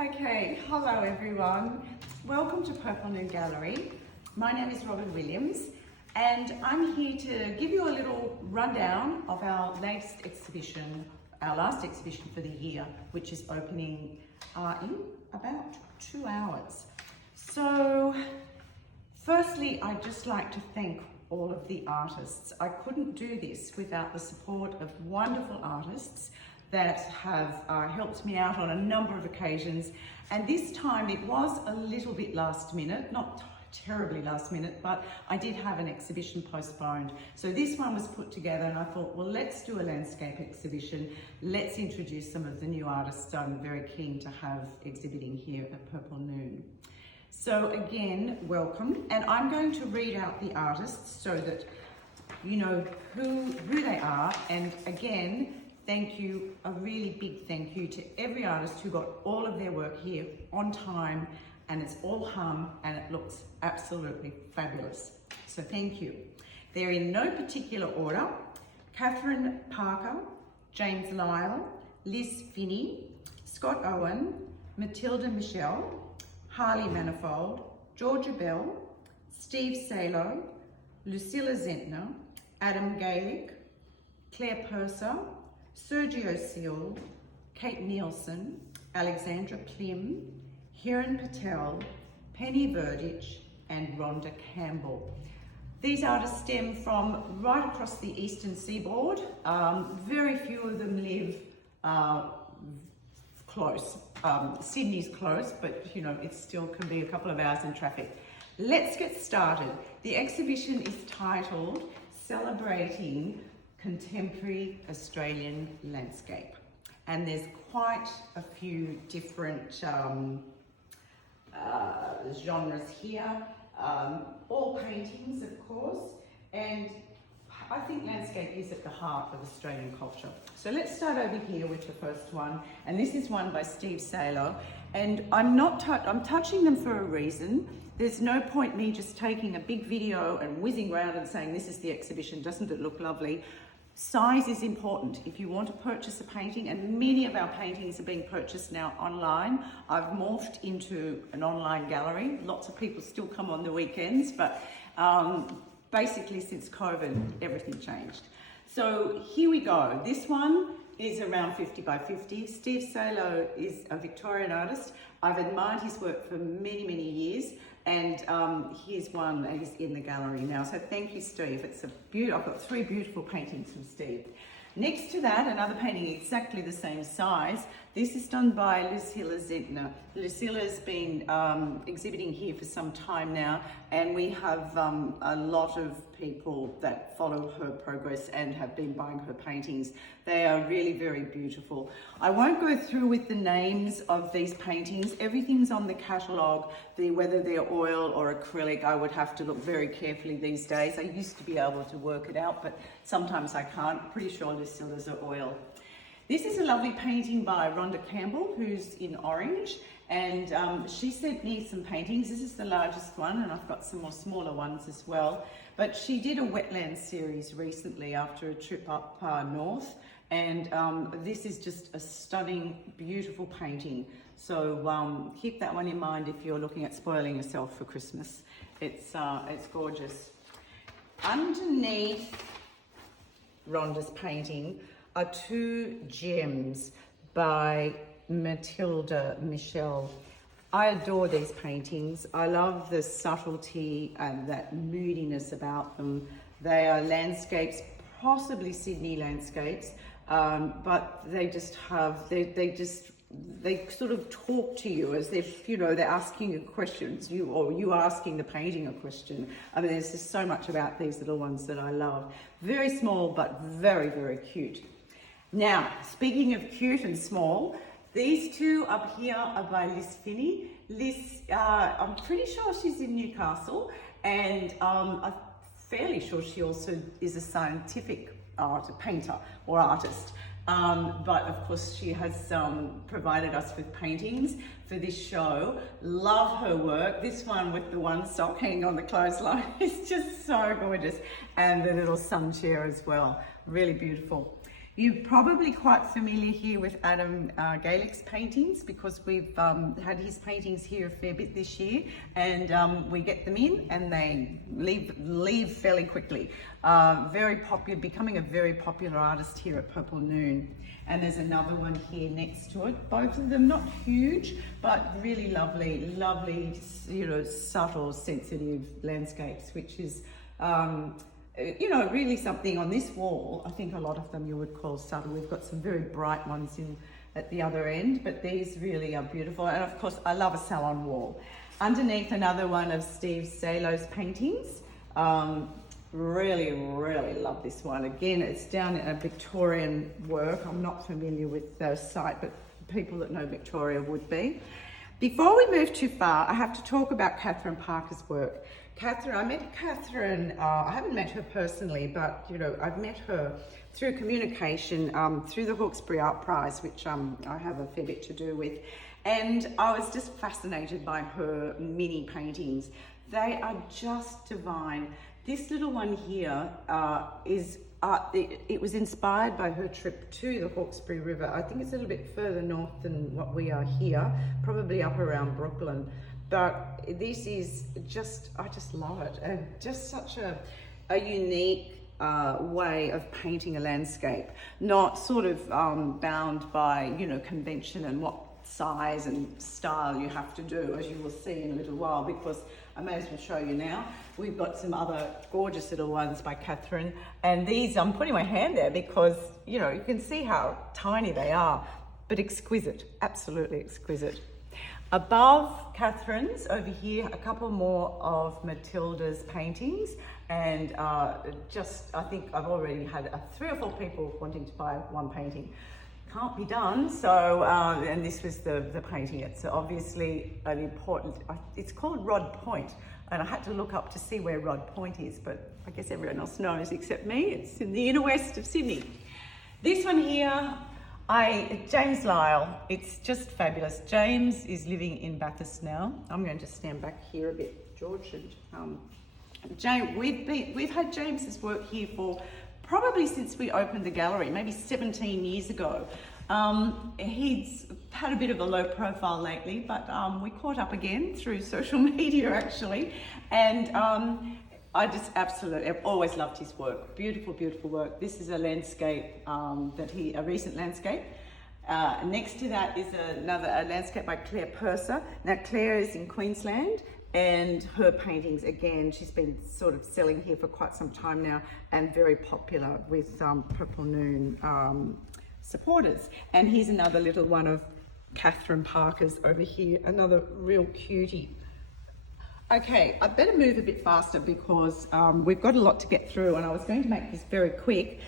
Okay, hello everyone. Welcome to Purple Noon Gallery. My name is Robyn Williams and I'm here to give you a little rundown of our latest exhibition, our last exhibition for the year, which is opening in about 2 hours. So, firstly, I'd just like to thank all of the artists. I couldn't do this without the support of wonderful artists that have helped me out on a number of occasions. And this time it was a little bit last minute, not terribly last minute, but I did have an exhibition postponed. So this one was put together and I thought, well, let's do a landscape exhibition. Let's introduce some of the new artists I'm very keen to have exhibiting here at Purple Noon. So again, welcome. And I'm going to read out the artists so that you know who they are. And again, thank you, a really big thank you to every artist who got all of their work here on time, and it's all hum and it looks absolutely fabulous. So thank you. They're in no particular order: Catherine Parker, James Lyle, Liz Finney, Scott Owen, Matilda Michelle, Harley Manifold, Georgia Bell, Steve Salo, Lucilla Zentner, Adam Gaelic, Claire Purser, Sergio Seal, Kate Nielsen, Alexandra Plim, Hiran Patel, Penny Verdich, and Rhonda Campbell. These artists stem from right across the eastern seaboard. Very few of them live close. Sydney's close, but you know, it still can be a couple of hours in traffic. Let's get started. The exhibition is titled Celebrating Contemporary Australian Landscape, and there's quite a few different genres here, all paintings of course, and I think landscape is at the heart of Australian culture. So let's start over here with the first one, and this is one by Steve Salo, and I'm touching them for a reason. There's no point me just taking a big video and whizzing around and saying this is the exhibition, doesn't it look lovely? Size is important. If you want to purchase a painting, and many of our paintings are being purchased now online. I've morphed into an online gallery. Lots of people still come on the weekends, but basically since COVID, everything changed. So here we go. This one is around 50 by 50. Steve Salo is a Victorian artist. I've admired his work for many, many years. And here's one that is in the gallery now. So thank you, Steve. It's a I've got 3 beautiful paintings from Steve. Next to that, another painting exactly the same size. This is done by Lucilla Zentner. Lucilla's been exhibiting here for some time now, and we have a lot of people that follow her progress and have been buying her paintings. They are really very beautiful. I won't go through with the names of these paintings. Everything's on the catalogue. Whether they're oil or acrylic, I would have to look very carefully these days. I used to be able to work it out, but sometimes I can't. Pretty sure Lucilla's are oil. This is a lovely painting by Rhonda Campbell, who's in orange, and she sent me some paintings. This is the largest one, and I've got some more smaller ones as well. But she did a wetland series recently after a trip up north, and this is just a stunning, beautiful painting. So keep that one in mind if you're looking at spoiling yourself for Christmas. It's gorgeous. Underneath Rhonda's painting are 2 gems by Matilda Michelle. I adore these paintings. I love the subtlety and that moodiness about them. They are landscapes, possibly Sydney landscapes, but they just have, they sort of talk to you as if, you know, they're asking you questions, you asking the painting a question. I mean, there's just so much about these little ones that I love. Very small, but very, very cute. Now, speaking of cute and small, these 2 up here are by Liz Finney. Liz, I'm pretty sure she's in Newcastle, and I'm fairly sure she also is a scientific painter or artist. But of course she has provided us with paintings for this show. Love her work. This one with the one sock hanging on the clothesline is just so gorgeous, and the little sun chair as well. Really beautiful. You're probably quite familiar here with Adam Gaelick's paintings, because we've had his paintings here a fair bit this year, and we get them in and they leave fairly quickly. Very popular, becoming a very popular artist here at Purple Noon. And there's another one here next to it. Both of them not huge, but really lovely, you know, subtle, sensitive landscapes, which is, you know, really something on this wall. I think a lot of them you would call subtle. We've got some very bright ones in at the other end, but these really are beautiful. And of course, I love a salon wall. Underneath, another one of Steve Salo's paintings. Really love this one. Again, it's down in a Victorian work. I'm not familiar with the site, but people that know Victoria would be. Before we move too far, I have to talk about Catherine Parker's work. I met Catherine, I haven't met her personally, but you know, I've met her through communication, through the Hawkesbury Art Prize, which I have a fair bit to do with. And I was just fascinated by her mini paintings. They are just divine. This little one here it was inspired by her trip to the Hawkesbury River. I think it's a little bit further north than what we are here, probably up around Brooklyn. But this is just, I just love it. And just such a unique way of painting a landscape, not sort of bound by, you know, convention and what size and style you have to do, as you will see in a little while, because I may as well show you now. We've got some other gorgeous little ones by Catherine, and these, I'm putting my hand there because, you know, you can see how tiny they are, but exquisite, absolutely exquisite. Above Catherine's, over here, a couple more of Matilda's paintings, and I think I've already had 3 or 4 people wanting to buy one painting. Can't be done, so, and this was the painting. It's obviously an important, it's called Rod Point, and I had to look up to see where Rod Point is, but I guess everyone else knows except me. It's in the inner west of Sydney. This one here, James Lyle, it's just fabulous. James is living in Bathurst now. I'm going to stand back here a bit, George. And James, we've had James's work here for probably since we opened the gallery, maybe 17 years ago. He's had a bit of a low profile lately, but we caught up again through social media actually. And I just absolutely, I've always loved his work. Beautiful, beautiful work. This is a landscape, a recent landscape. Next to that is a landscape by Claire Purser. Now Claire is in Queensland, and her paintings, again, she's been sort of selling here for quite some time now and very popular with Purple Noon supporters. And here's another little one of Catherine Parker's over here, another real cutie. Okay, I better move a bit faster because we've got a lot to get through, and I was going to make this very quick.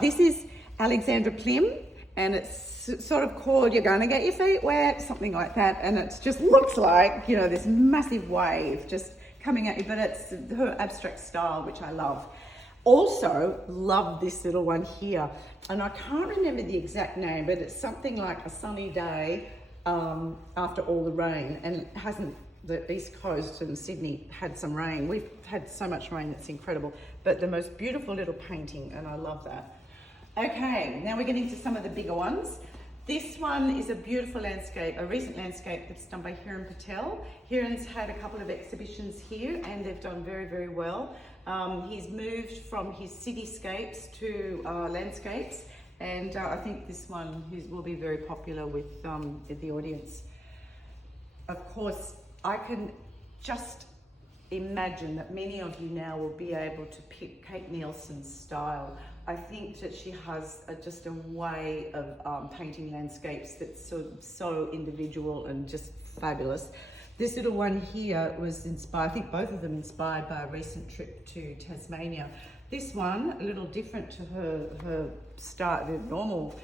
This is Alexandra Plim, and it's sort of called You're Gonna Get Your Feet Wet, something like that, and it just looks like, you know, this massive wave just coming at you, but it's her abstract style, which I love. Also love this little one here, and I can't remember the exact name, but it's something like A Sunny Day After All the Rain, and it hasn't, the East Coast and Sydney had some rain. We've had so much rain, it's incredible, but the most beautiful little painting, and I love that. Okay, now we're getting to some of the bigger ones. This one is a beautiful landscape, a recent landscape that's done by Hiran Patel. Hiran's had a couple of exhibitions here and they've done very, very well. He's moved from his cityscapes to landscapes, and I think this one will be very popular with the audience. Of course, I can just imagine that many of you now will be able to pick Kate Nielsen's style. I think that she has just a way of painting landscapes that's so individual and just fabulous. This little one here was inspired, I think both of them inspired by a recent trip to Tasmania. This one, a little different to her style, the normal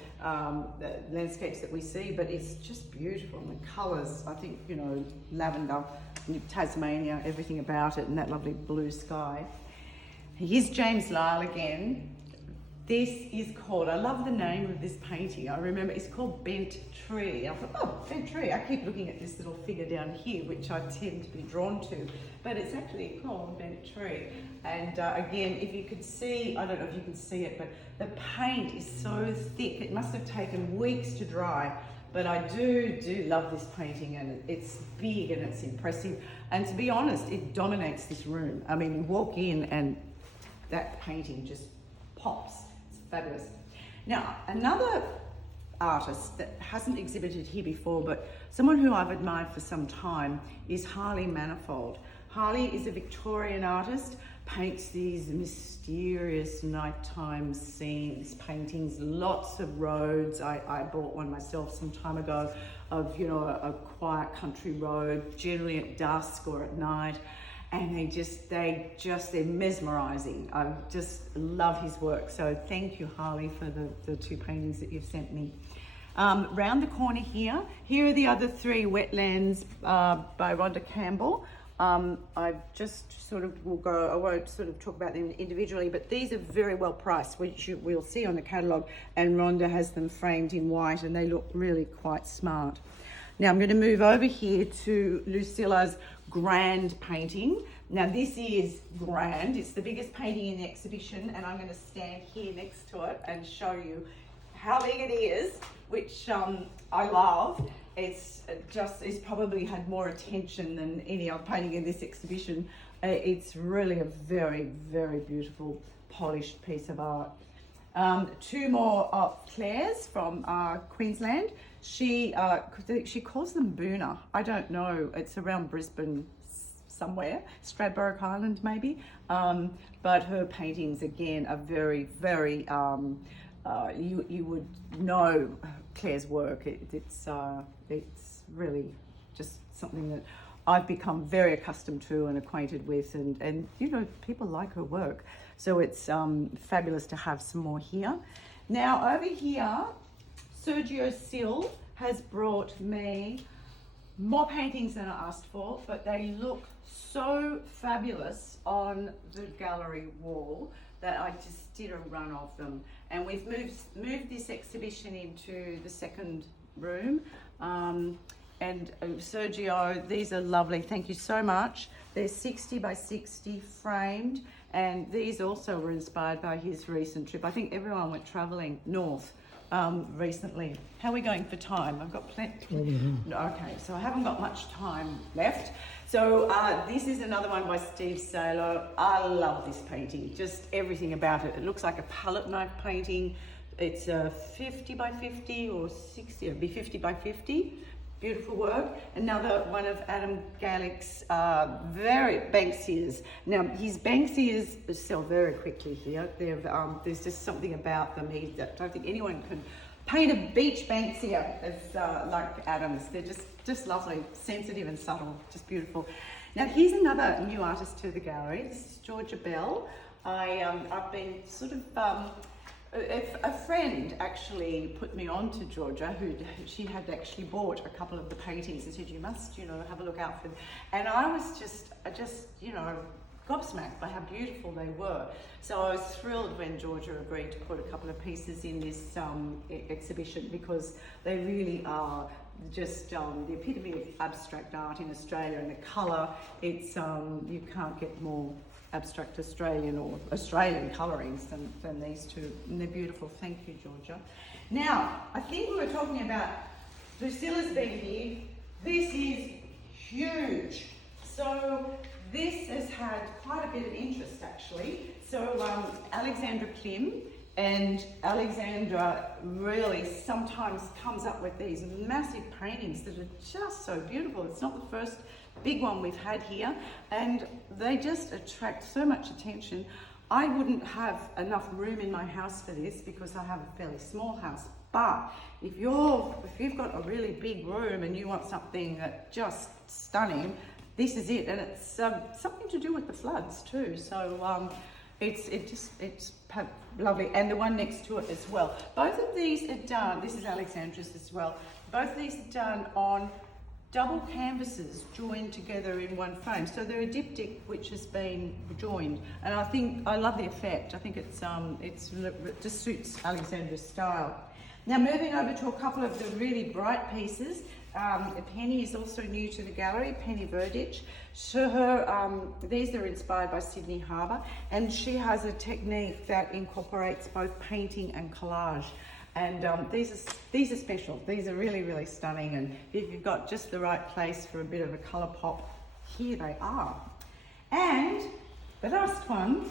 landscapes that we see, but it's just beautiful. And the colours, I think, you know, lavender, Tasmania, everything about it, and that lovely blue sky. Here's James Lyle again. This is called, I love the name of this painting. I remember it's called Bent Tree. I thought, oh, Bent Tree. I keep looking at this little figure down here, which I tend to be drawn to, but it's actually called Bent Tree. And again, if you could see, I don't know if you can see it, but the paint is so thick. It must have taken weeks to dry, but I do love this painting, and it's big and it's impressive. And to be honest, it dominates this room. I mean, you walk in and that painting just pops. Fabulous. Now, another artist that hasn't exhibited here before, but someone who I've admired for some time, is Harley Manifold. Harley is a Victorian artist, paints these mysterious nighttime scenes, paintings, lots of roads. I bought one myself some time ago of, you know, a quiet country road, generally at dusk or at night. And they're mesmerizing. I just love his work. So thank you, Harley, for the two paintings that you've sent me. Round the corner here are the other three Wetlands by Rhonda Campbell. I just sort of will go, I won't sort of talk about them individually, but these are very well priced, which we'll see on the catalogue, and Rhonda has them framed in white and they look really quite smart. Now I'm going to move over here to Lucilla's grand painting. Now this is grand, it's the biggest painting in the exhibition, and I'm going to stand here next to it and show you how big it is, which I love. It's probably had more attention than any other painting in this exhibition. It's really a very, very beautiful, polished piece of art. Two more of Claire's from Queensland. She calls them Boona. I don't know, it's around Brisbane somewhere, Stradbroke Island maybe. But her paintings again are very, very, you would know Claire's work. It's really just something that I've become very accustomed to and acquainted with, and you know, people like her work. So it's fabulous to have some more here. Now over here, Sergio Sill has brought me more paintings than I asked for, but they look so fabulous on the gallery wall that I just did a run of them. And we've moved this exhibition into the second room. And Sergio, these are lovely, thank you so much. They're 60 by 60 framed, and these also were inspired by his recent trip. I think everyone went traveling north recently. How are we going for time? I've got plenty. Okay, so I haven't got much time left. So this is another one by Steve Salo. I love this painting, just everything about it. It looks like a palette knife painting. It's 50 by 50 or 60, it'd be 50 by 50. Beautiful work. Another one of Adam Gaelick's very Banksias. Now his Banksias sell very quickly here. There's just something about them. I don't think anyone can paint a beach Banksia as like Adam's. They're just lovely, sensitive and subtle, just beautiful. Now here's another new artist to the gallery. This is Georgia Bell. I've been sort of a friend actually put me on to Georgia, she had actually bought a couple of the paintings and said, you must, you know, have a look out for them. And I was just, you know, gobsmacked by how beautiful they were. So I was thrilled when Georgia agreed to put a couple of pieces in this exhibition, because they really are just the epitome of abstract art in Australia, and the colour, it's you can't get more abstract Australian or Australian colourings than these two, and they're beautiful. Thank you, Georgia. Now, I think we were talking about Lucilla's been here. This is huge. So this has had quite a bit of interest actually. So Alexandra Klim, and Alexandra really sometimes comes up with these massive paintings that are just so beautiful. It's not the first big one we've had here, and they just attract so much attention. I wouldn't have enough room in my house for this because I have a fairly small house, but if you've got a really big room and you want something that's just stunning, this is it. And it's something to do with the floods too, so it's lovely. And the one next to it as well. Both of these are done, this is Alexandra's as well, both of these are done on double canvases joined together in one frame. So they're a diptych which has been joined, and I love the effect. I think it just suits Alexandra's style. Now moving over to a couple of the really bright pieces. Penny is also new to the gallery, Penny Verditch. So these are inspired by Sydney Harbour, and she has a technique that incorporates both painting and collage. And these are special. These are really, really stunning. And if you've got just the right place for a bit of a colour pop, here they are. And the last one,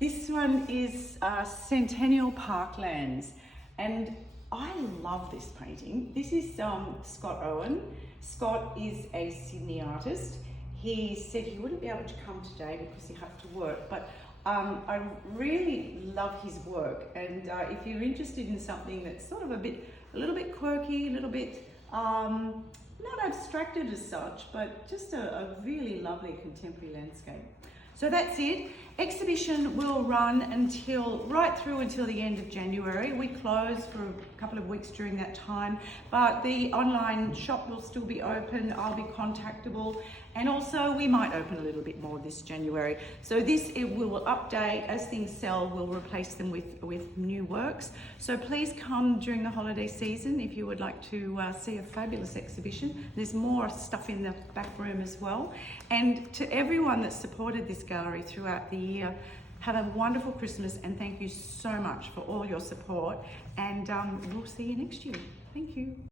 this one is Centennial Parklands. And I love this painting. This is Scott Owen. Scott is a Sydney artist. He said he wouldn't be able to come today because he had to work, but I really love his work. And if you're interested in something that's sort of a little bit quirky, a little bit not abstracted as such, but just a really lovely contemporary landscape. So that's it. Exhibition will run right through until the end of January. We close for a couple of weeks during that time, but the online shop will still be open. I'll be contactable, and also we might open a little bit more this January. So we will update as things sell. We'll replace them with new works. So please come during the holiday season if you would like to see a fabulous exhibition. There's more stuff in the back room as well. And to everyone that supported this gallery throughout the year, have a wonderful Christmas, and thank you so much for all your support, and we'll see you next year. Thank you.